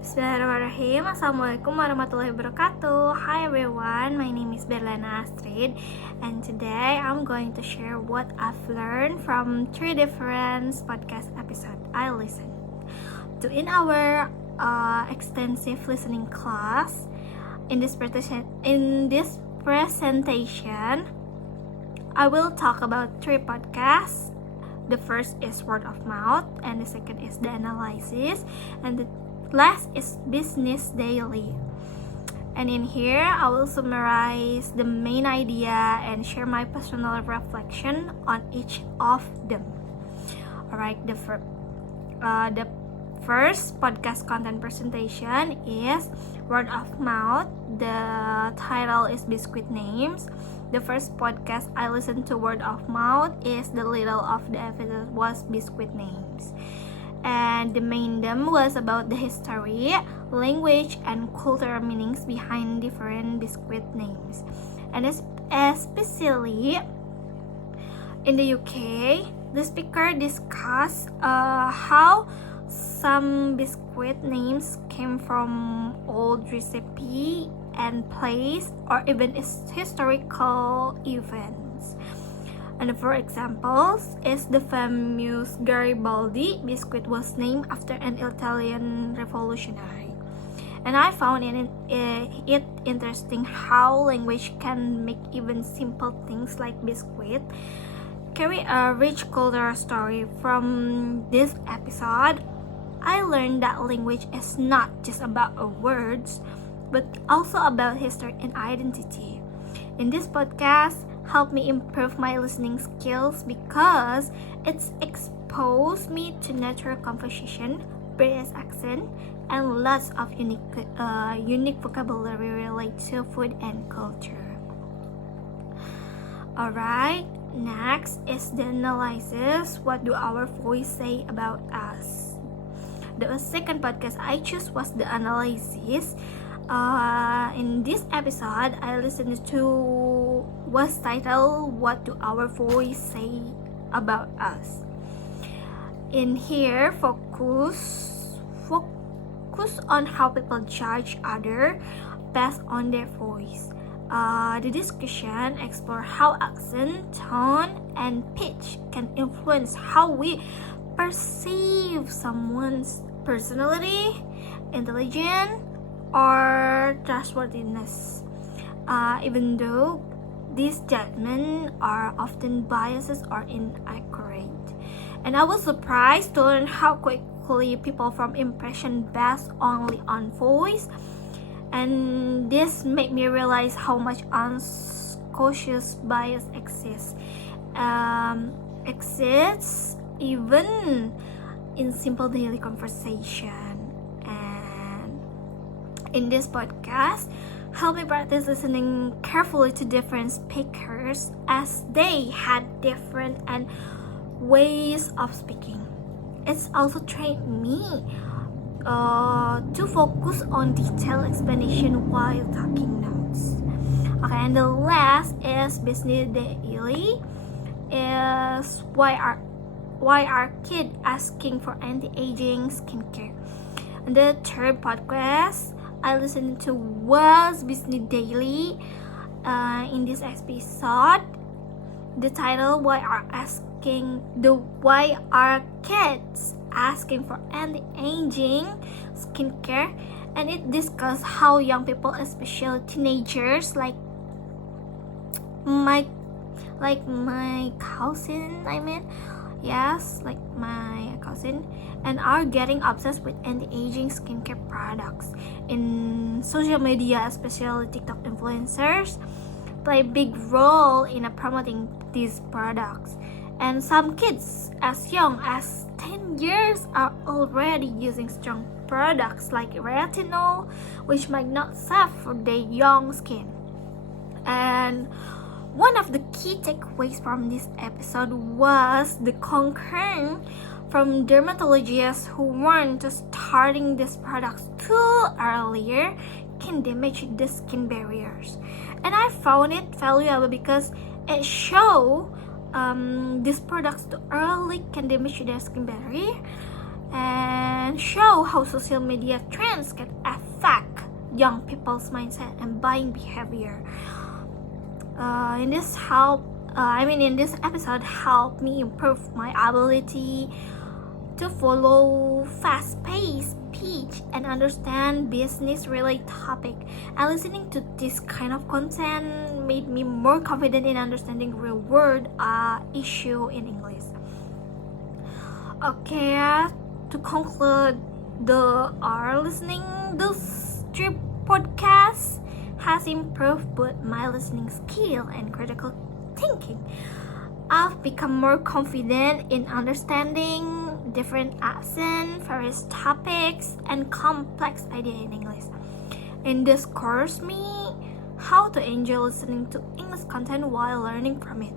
Bismillahirrahmanirrahim. Assalamualaikum warahmatullahi wabarakatuh. Hi everyone, my name is Berlana Astrid, and today I'm going to share what I've learned from 3 different podcast episodes I listened to in our extensive listening class. In this presentation, I will talk about 3 podcasts. The first is word of mouth, and the second is the analysis, and the last is business daily. And in here, I will summarize the main idea and share my personal reflection on each of them. Alright, the first podcast content presentation is word of mouth. The title is Biscuit Names. The first podcast I listened to word of mouth is the title of the episode was Biscuit Names. And the main theme was about the history, language, and cultural meanings behind different biscuit names. And especially in the UK, the speaker discussed how some biscuit names came from old recipe and place or even historical events. And for examples is the famous Garibaldi biscuit was named after an Italian revolutionary. And I found it interesting how language can make even simple things like biscuit carry a rich cultural story. From this episode, I learned that language is not just about words, but also about history and identity. In this podcast, helped me improve my listening skills because it's exposed me to natural conversation, British accent, and lots of unique vocabulary related to food and culture. Alright, next is the analysis. What do our voice say about us? The second podcast I chose was the analysis. In this episode, I listened to was titled "What Do Our Voice Say About Us?" In here, focus on how people judge others based on their voice. The discussion explore how accent, tone, and pitch can influence how we perceive someone's personality, intelligence, or trustworthiness. Even though these judgments are often biased or inaccurate. And I was surprised to learn how quickly people form impression based only on voice. And this made me realize how much unconscious bias exists. Exists even in simple daily conversation. And in this podcast, help me practice listening carefully to different speakers as they had different ways of speaking. It's also trained me to focus on detailed explanation while taking notes. Okay, and the last is business daily. Is why are kids asking for anti-aging skincare? And the third podcast I listened to was Business Daily. In this episode, the title why are kids asking for anti-aging skincare, and it discussed how young people, especially teenagers like my cousin, my cousin, and are getting obsessed with anti-aging skincare products. In social media, especially TikTok influencers play a big role in promoting these products. And some kids as young as 10 years are already using strong products like retinol, which might not safe for their young skin. And one of the key takeaways from this episode was the concern from dermatologists who warned that starting these products too earlier can damage the skin barriers. And I found it valuable because it showed these products too early can damage the skin barrier. and show how social media trends can affect young people's mindset and buying behavior. In this episode help me improve my ability to follow fast-paced speech and understand business-related topic. And listening to this kind of content made me more confident in understanding real-world issue in English. Okay, to conclude, listening this trip podcast has improved both my listening skill and critical thinking. I've become more confident in understanding different accents, various topics, and complex ideas in English. And this course me how to enjoy listening to English content while learning from it.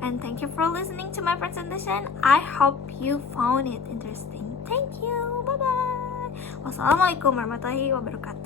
And thank you for listening to my presentation. I hope you found it interesting. Thank you. Bye-bye. Wassalamualaikum warahmatullahi wabarakatuh.